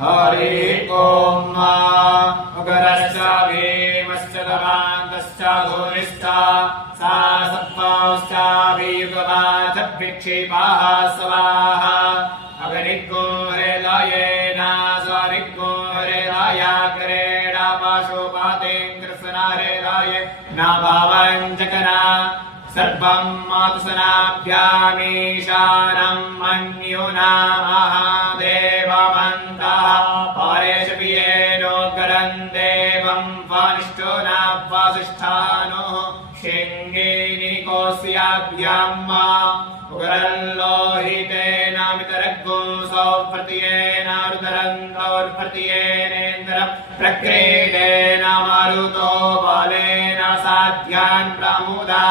हरि ओम उगरश्च भीमश्च दवान्तश्च धूरिश्च सा सप्तश्च वियुगवाच विक्षेपाः स्वाहा अग्निको हृदयेन स्वरिको हृदय क्रीडा पाशुपाते कृष्णहृदय न भावञ्जकना सर्वं मातुसनाभ्यामीशानं मन्युना महादेवमन्तः परेशपियेनोग्रं देवं वानिष्ठो न वासिष्ठानो शिङ्गेनिकोऽस्याभ्याम् उग्रल्लोहितेन मितरग्गो सौप्रत्येन रुदरन्तौर्प्रत्येनेन्द्रं प्रक्रीडेन मारुतो बलेन साध्यान् प्रमुदा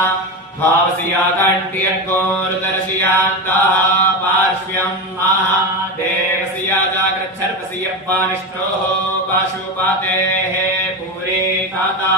भावसिया कण्ठ्यर्गोरुदर्शयान्तः पार्श्व्यं महादेवसिया जाग्रच्छर्पसियप्पानिष्ठोः पाशुपातेः पूरे ताता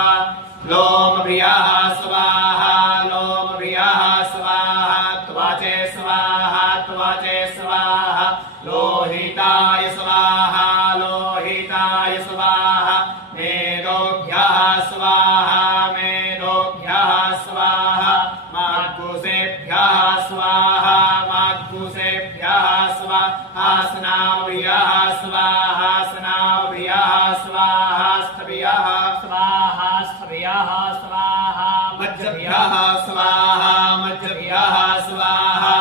लोमभियाः स्वाहा लोमभियाः स्वाहा त्वाचे स्वाहा त्वाचे स्वाहा लोहिताय स्वाहा लोहिताय स्वाहा मेदोभ्यः स्वाहा मेदोभ्यः स्वाहा मार्कुसेभ्यः स्वाहा मार्कुसेभ्यः स्वाहा स्नाभ्यः स्वाहा स्नाभ्यः स्वाहा स्तभ्यः स्वाहा स्तभ्यः स्वाहा मध्यभ्यः स्वाहा मध्यभ्यः स्वाहा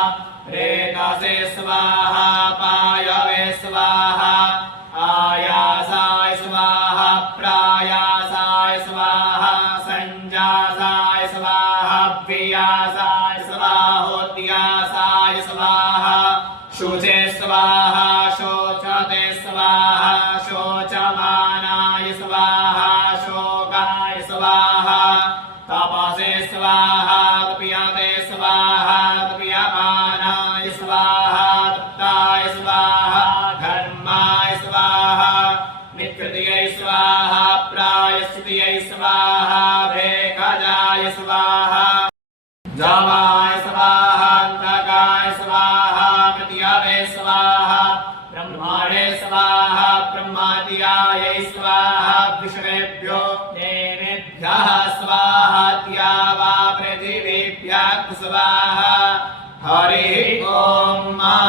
रेतासे स्वाहा पायवे स्वाहा आयासाय स्वाहा प्रायासाय स्वाहा संजासाय स्वाहा व्यासाय स्वाहोत्यासाय स्वाहा शुचे स्वाहा शोचते स्वाहा शोचमानाय स्वाहा शोकाय स्वाहा तपसे स्वाहा तप्यते स्वाहा तप्यमानाय स्वाहा तप्ताय स्वाहा धर्माय स्वाहा निकृतये स्वाहा प्रायश्चितये स्वाहा भेषजाय स्वाहा जावाय स्वाहा अंतकाय स्वाहा मृत्यावे स्वाहा ब्रह्माणे स्वाहा ब्रह्मादियाय स्वाहा विष्णुभ्यो देवेभ्यः स्वाहा द्यावा पृथिवीभ्यः स्वाहा